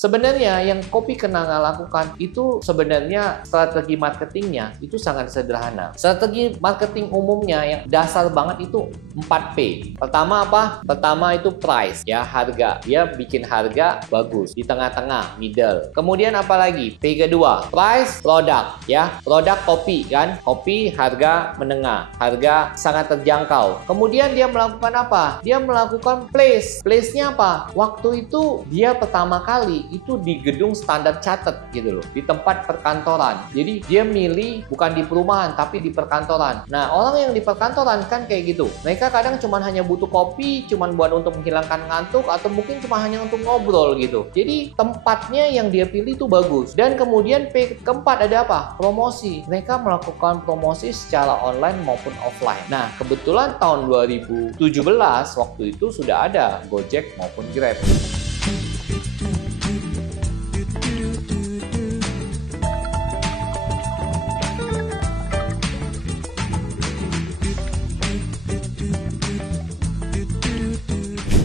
Sebenarnya yang Kopi Kenanga lakukan itu sebenarnya strategi marketingnya itu sangat sederhana. Strategi marketing umumnya yang dasar banget itu 4P. Pertama apa? Pertama itu price, ya, harga. Dia bikin harga bagus di tengah-tengah, middle. Kemudian apa lagi? P kedua, price, produk, ya. Produk kopi kan? Kopi harga menengah, harga sangat terjangkau. Kemudian dia melakukan apa? Dia melakukan place. Place-nya apa? Waktu itu dia pertama kali itu di gedung Standard Chartered gitu loh, di tempat perkantoran. Jadi dia milih bukan di perumahan tapi di perkantoran. Nah, orang yang di perkantoran kan kayak gitu. Mereka kadang cuma hanya butuh kopi, cuma buat untuk menghilangkan ngantuk, atau mungkin cuma hanya untuk ngobrol gitu. Jadi tempatnya yang dia pilih itu bagus. Dan kemudian P keempat ada apa? Promosi. Mereka melakukan promosi secara online maupun offline. Nah, kebetulan tahun 2017 waktu itu sudah ada Gojek maupun Grab.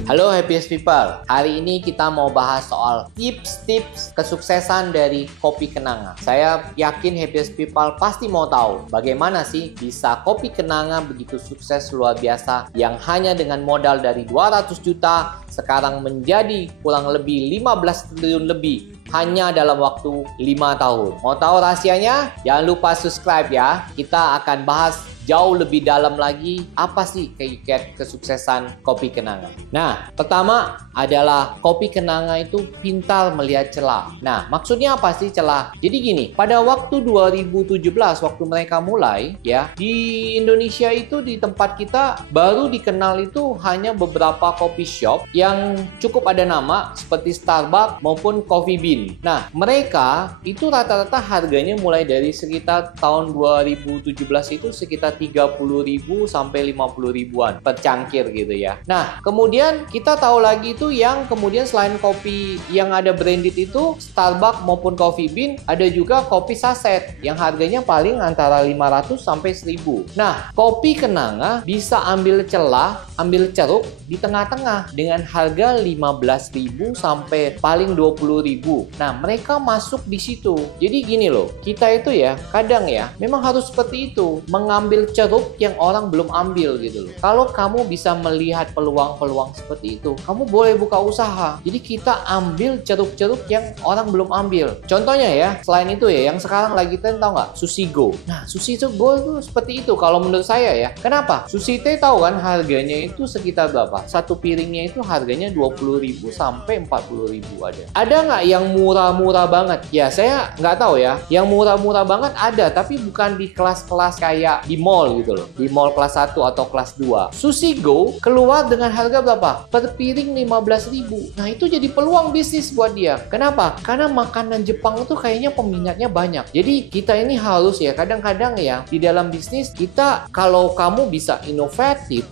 Halo Happiest People, hari ini kita mau bahas soal tips-tips kesuksesan dari Kopi Kenanga. Saya yakin Happiest People pasti mau tahu bagaimana sih bisa Kopi Kenanga begitu sukses luar biasa yang hanya dengan modal dari 200 juta sekarang menjadi kurang lebih 15 triliun lebih hanya dalam waktu 5 tahun. Mau tahu rahasianya? Jangan lupa subscribe ya. Kita akan bahas jauh lebih dalam lagi apa sih kiat kesuksesan Kopi Kenanga. Nah, pertama adalah Kopi Kenanga itu pintar melihat celah. Nah, maksudnya apa sih celah? Jadi gini, pada waktu 2017 waktu mereka mulai ya, di Indonesia itu di tempat kita baru dikenal itu hanya beberapa coffee shop yang cukup ada nama seperti Starbucks maupun Coffee Bean. Nah, mereka itu rata-rata harganya mulai dari sekitar tahun 2017 itu sekitar 30.000 sampai 50.000-an per cangkir gitu ya. Nah, kemudian kita tahu lagi itu yang kemudian selain kopi yang ada branded itu Starbucks maupun Coffee Bean, ada juga kopi saset yang harganya paling antara 500 sampai 1.000. Nah, Kopi Kenanga bisa ambil celah, ambil ceruk di tengah-tengah dengan harga 15.000 sampai paling 20.000. Nah, mereka masuk di situ. Jadi gini loh, kita itu ya kadang ya memang harus seperti itu, mengambil ceruk yang orang belum ambil gitu loh. Kalau kamu bisa melihat peluang-peluang seperti itu, kamu boleh buka usaha. Jadi kita ambil ceruk-ceruk yang orang belum ambil. Contohnya ya, selain itu ya, yang sekarang lagi tren tahu nggak? Sushi Go. Nah, Sushi Go itu seperti itu kalau menurut saya ya. Kenapa? Sushi Teh tahu kan harganya itu sekitar berapa? Satu piringnya itu harganya 20.000 sampai 40.000 ada. Ada nggak yang murah-murah banget? Ya, saya nggak tahu ya. Yang murah-murah banget ada, tapi bukan di kelas-kelas kayak di mall gitu loh, di mall kelas 1 atau kelas 2. Sushi Go keluar dengan harga berapa? Per piring 15.000. Nah, itu jadi peluang bisnis buat dia. Kenapa? Karena makanan Jepang itu kayaknya peminatnya banyak. Jadi kita ini harus ya kadang-kadang ya di dalam bisnis kita, kalau kamu bisa inovasi,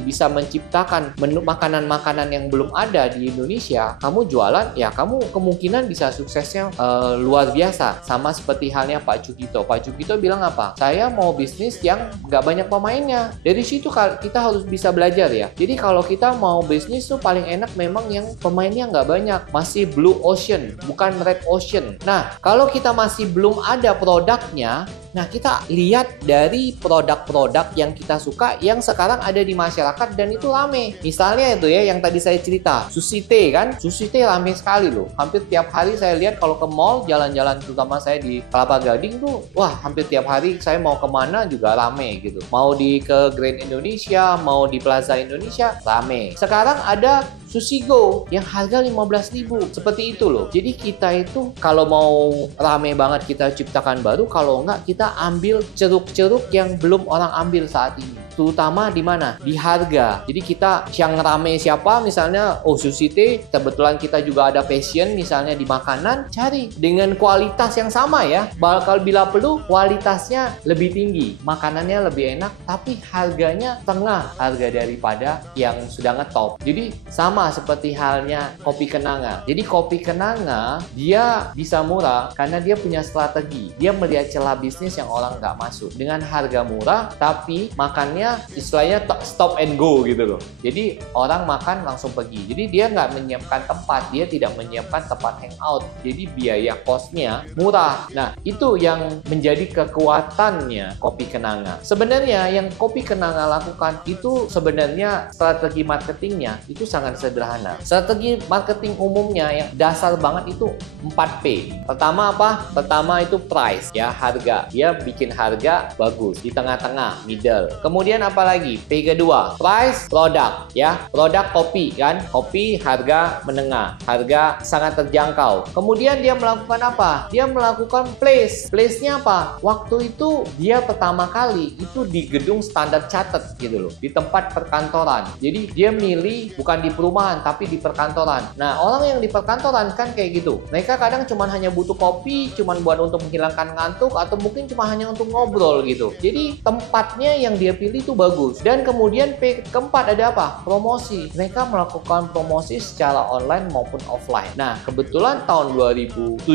bisa menciptakan menu makanan-makanan yang belum ada di Indonesia, kamu jualan ya kamu kemungkinan bisa suksesnya luar biasa. Sama seperti halnya Pak Cukito. Pak Cukito bilang apa? Saya mau bisnis yang nggak banyak pemainnya. Dari situ kita harus bisa belajar ya. Jadi kalau kita mau bisnis tuh paling enak memang yang pemainnya nggak banyak, masih blue ocean, bukan red ocean. Nah, kalau kita masih belum ada produknya, nah kita lihat dari produk-produk yang kita suka yang sekarang ada di masyarakat dan itu rame. Misalnya itu ya yang tadi saya cerita, Sushi Teh kan, Sushi Teh rame sekali loh. Hampir tiap hari saya lihat kalau ke mall, jalan-jalan terutama saya di Kelapa Gading tuh, wah hampir tiap hari saya mau kemana juga rame gitu. Mau ke Grand Indonesia, mau di Plaza Indonesia, rame. Sekarang ada Sushi Go yang harga 15.000. Seperti itu loh. Jadi kita itu kalau mau rame banget kita ciptakan baru, kalau enggak kita ambil ceruk-ceruk yang belum orang ambil saat ini. Terutama di mana? Di harga. Jadi kita yang rame siapa misalnya, oh Sushi Teh, kebetulan kita juga ada passion misalnya di makanan, cari dengan kualitas yang sama ya. Bakal bila perlu kualitasnya lebih tinggi, makanannya lebih enak, tapi harganya tengah harga daripada yang sudah ngetop. Jadi sama Sama seperti halnya kopi kenanga. Jadi kopi kenanga dia bisa murah karena dia punya strategi. Dia melihat celah bisnis yang orang nggak masuk. Dengan harga murah, tapi makannya istilahnya stop and go gitu loh. Jadi orang makan langsung pergi. Jadi dia nggak menyiapkan tempat, dia tidak menyiapkan tempat hangout. Jadi biaya kosnya murah. Nah, itu yang menjadi kekuatannya kopi kenanga. Sebenarnya yang kopi kenanga lakukan itu sebenarnya strategi marketingnya itu sangat sederhana. Strategi marketing umumnya yang dasar banget itu 4P. Pertama apa? Pertama itu price, ya, harga. Dia bikin harga bagus di tengah-tengah, middle. Kemudian apa lagi? P kedua, price, produk, ya. Produk kopi kan, kopi harga menengah, harga sangat terjangkau. Kemudian dia melakukan apa? Dia melakukan place. Place-nya apa? Waktu itu dia pertama kali itu di gedung Standard Chartered gitu loh, di tempat perkantoran. Jadi dia milih bukan di perumahan tapi di perkantoran. Nah, orang yang di perkantoran kan kayak gitu. Mereka kadang cuma hanya butuh kopi, cuma buat untuk menghilangkan ngantuk, atau mungkin cuma hanya untuk ngobrol gitu. Jadi tempatnya yang dia pilih itu bagus. Dan kemudian P keempat ada apa? Promosi. Mereka melakukan promosi secara online maupun offline. Nah, kebetulan tahun 2017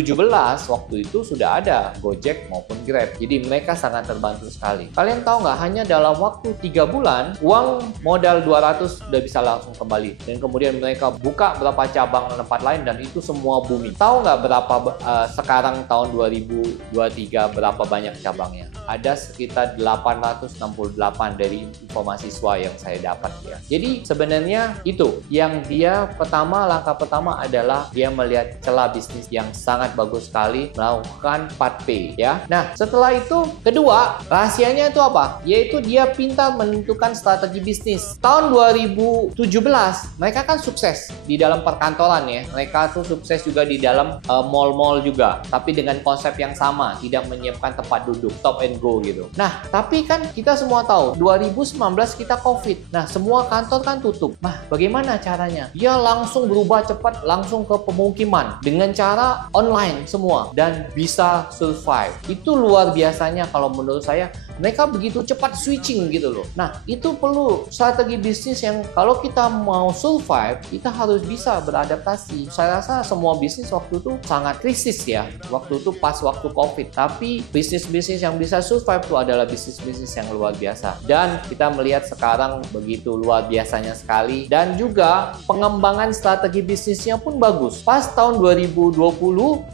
waktu itu sudah ada Gojek maupun Grab. Jadi mereka sangat terbantu sekali. Kalian tahu nggak? Hanya dalam waktu 3 bulan, uang modal 200 sudah bisa langsung kembali. Dan kemudian mereka buka berapa cabang tempat lain dan itu semua booming. Tahu nggak berapa sekarang tahun 2023 berapa banyak cabangnya? Ada sekitar 868 dari informasi siswa yang saya dapat ya. Jadi sebenarnya itu yang dia langkah pertama adalah dia melihat celah bisnis yang sangat bagus sekali, melakukan 4P ya. Nah, setelah itu kedua, rahasianya itu apa? Yaitu dia pintar menentukan strategi bisnis. Tahun 2017 mereka kan sukses di dalam perkantoran ya. Mereka tuh sukses juga di dalam mall-mall juga, tapi dengan konsep yang sama, tidak menyiapkan tempat duduk, stop and go gitu. Nah, tapi kan kita semua tahu 2019 kita COVID. Nah, semua kantor kan tutup. Nah, bagaimana caranya? Dia langsung berubah cepat, langsung ke pemukiman dengan cara online semua dan bisa survive. Itu luar biasanya kalau menurut saya. Mereka begitu cepat switching gitu loh. Nah, itu perlu strategi bisnis yang kalau kita mau survive, kita harus bisa beradaptasi. Saya rasa semua bisnis waktu itu sangat krisis ya. Waktu itu pas waktu COVID. Tapi bisnis-bisnis yang bisa survive itu adalah bisnis-bisnis yang luar biasa. Dan kita melihat sekarang begitu luar biasanya sekali. Dan juga pengembangan strategi bisnisnya pun bagus. Pas tahun 2020,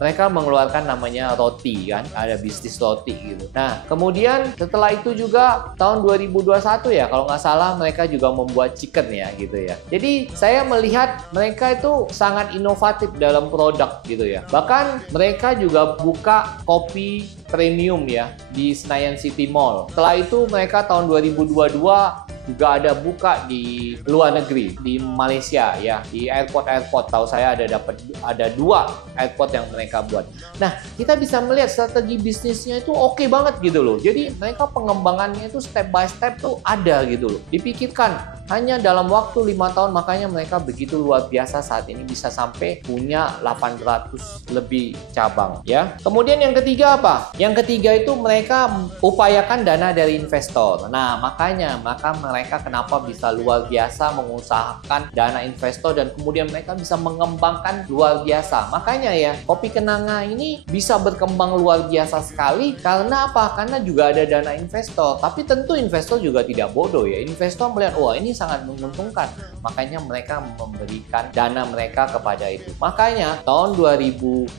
mereka mengeluarkan namanya roti kan. Ada bisnis roti gitu. Nah, kemudian setelah itu juga tahun 2021 ya, kalau nggak salah mereka juga membuat chicken ya gitu ya. Jadi saya melihat mereka itu sangat inovatif dalam produk gitu ya. Bahkan mereka juga buka kopi premium ya di Senayan City Mall. Setelah itu mereka tahun 2022 juga ada buka di luar negeri, di Malaysia ya, di airport. Tahu saya ada 2 airport yang mereka buat. Nah, kita bisa melihat strategi bisnisnya itu oke banget gitu loh. Jadi mereka pengembangannya itu step by step tuh ada gitu loh. Dipikirkan hanya dalam waktu 5 tahun, makanya mereka begitu luar biasa saat ini bisa sampai punya 800 lebih cabang ya. Kemudian yang ketiga apa? Yang ketiga itu mereka upayakan dana dari investor. Nah, maka mereka kenapa bisa luar biasa mengusahakan dana investor dan kemudian mereka bisa mengembangkan luar biasa. Makanya ya, kopi kenanga ini bisa berkembang luar biasa sekali karena apa? Karena juga ada dana investor. Tapi tentu investor juga tidak bodoh ya. Investor melihat, wah ini sangat menguntungkan. Makanya mereka memberikan dana mereka kepada itu. Makanya tahun 2022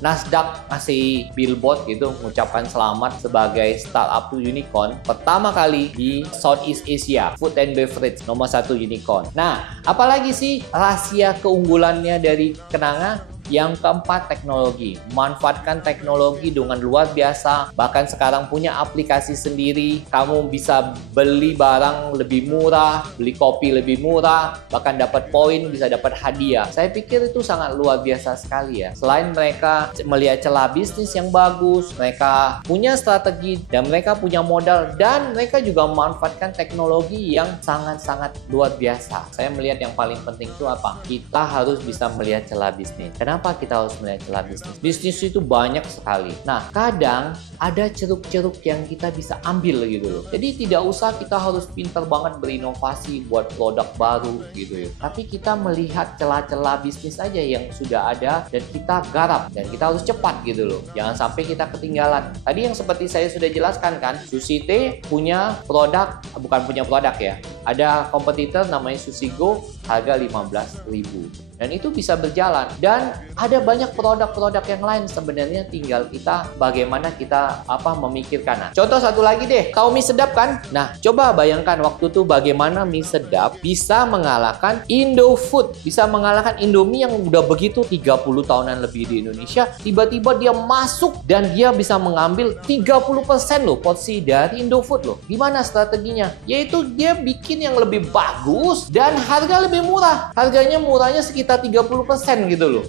Nasdaq ngasih billboard gitu mengucapkan selamat sebagai startup unicorn pertama kali di Southeast Asia, food and beverage nomor 1 unicorn. Nah, apalagi sih rahasia keunggulannya dari kenanga? Yang keempat, teknologi. Manfaatkan teknologi dengan luar biasa. Bahkan sekarang punya aplikasi sendiri. Kamu bisa beli barang lebih murah, beli kopi lebih murah, bahkan dapat poin, bisa dapat hadiah. Saya pikir itu sangat luar biasa sekali ya. Selain mereka melihat celah bisnis yang bagus, mereka punya strategi dan mereka punya modal dan mereka juga memanfaatkan teknologi yang sangat-sangat luar biasa. Saya melihat yang paling penting itu apa? Kita harus bisa melihat celah bisnis. Kenapa? Kenapa kita harus melihat celah bisnis? Bisnis itu banyak sekali. Nah, kadang ada ceruk-ceruk yang kita bisa ambil gitu loh. Jadi tidak usah kita harus pintar banget berinovasi buat produk baru gitu ya. Tapi kita melihat celah-celah bisnis aja yang sudah ada dan kita garap, dan kita harus cepat gitu loh. Jangan sampai kita ketinggalan. Tadi yang seperti saya sudah jelaskan kan, Sushi Teh punya produk, bukan punya produk ya. Ada kompetitor namanya Sushi Go, harga 15.000. Dan itu bisa berjalan. Dan ada banyak produk-produk yang lain, sebenarnya tinggal kita bagaimana kita memikirkan. Nah, contoh satu lagi deh, tahu mie sedap kan? Nah, coba bayangkan waktu itu bagaimana mie sedap bisa mengalahkan Indofood, bisa mengalahkan Indomie yang udah begitu 30 tahunan lebih di Indonesia. Tiba-tiba dia masuk dan dia bisa mengambil 30% loh porsi dari Indofood loh. Gimana strateginya? Yaitu dia bikin yang lebih bagus dan harga lebih murah. Harganya murahnya sekitar 30% gitu loh.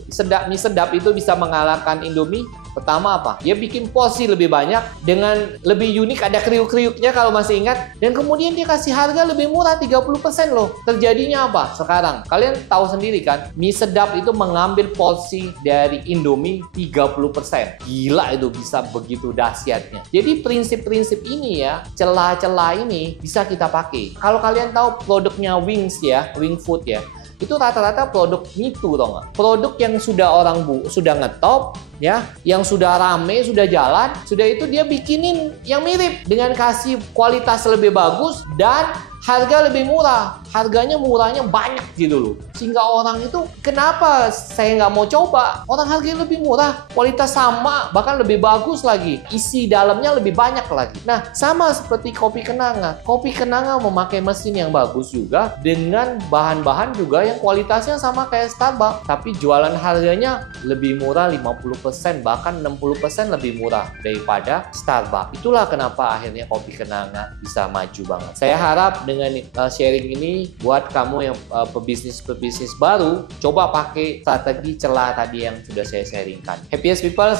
Mie sedap itu bisa mengalahkan Indomie. Pertama apa? Dia bikin porsi lebih banyak dengan lebih unik, ada kriuk-kriuknya kalau masih ingat. Dan kemudian dia kasih harga lebih murah 30% loh. Terjadinya apa? Sekarang kalian tahu sendiri kan, mie sedap itu mengambil porsi dari Indomie 30%. Gila itu bisa begitu dahsyatnya. Jadi prinsip-prinsip ini ya, celah-celah ini bisa kita pakai. Kalau kalian tahu produknya Wings ya, Wing Food ya, itu rata-rata produk itu, tau nggak? Produk yang sudah sudah ngetop ya, yang sudah rame, sudah jalan, sudah itu dia bikinin yang mirip dengan kasih kualitas lebih bagus dan harga lebih murah. Harganya murahnya banyak gitu loh. Sehingga orang itu, kenapa saya nggak mau coba? Orang harganya lebih murah, kualitas sama, bahkan lebih bagus lagi. Isi dalamnya lebih banyak lagi. Nah, sama seperti kopi kenanga. Kopi kenanga memakai mesin yang bagus juga, dengan bahan-bahan juga yang kualitasnya sama kayak Starbucks. Tapi jualan harganya lebih murah 50%, bahkan 60% lebih murah daripada Starbucks. Itulah kenapa akhirnya kopi kenanga bisa maju banget. Saya harap dengan sharing ini buat kamu yang pebisnis baru, coba pakai strategi celah tadi yang sudah saya sharingkan. Happiest People,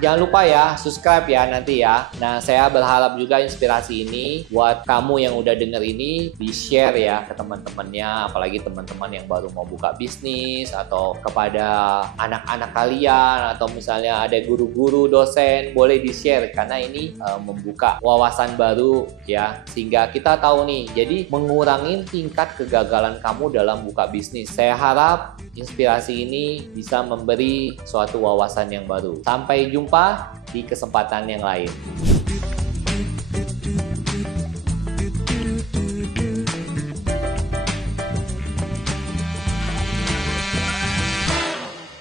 jangan lupa ya subscribe ya nanti ya. Nah, saya berharap juga inspirasi ini buat kamu yang udah denger ini di share ya ke teman-temannya, apalagi teman-teman yang baru mau buka bisnis, atau kepada anak-anak kalian, atau misalnya ada guru-guru, dosen, boleh di share karena ini membuka wawasan baru ya, sehingga kita tahu nih, jadi mengurangi tingkat kegagalan kamu dalam buka bisnis. Saya harap inspirasi ini bisa memberi suatu wawasan yang baru. Sampai jumpa di kesempatan yang lain.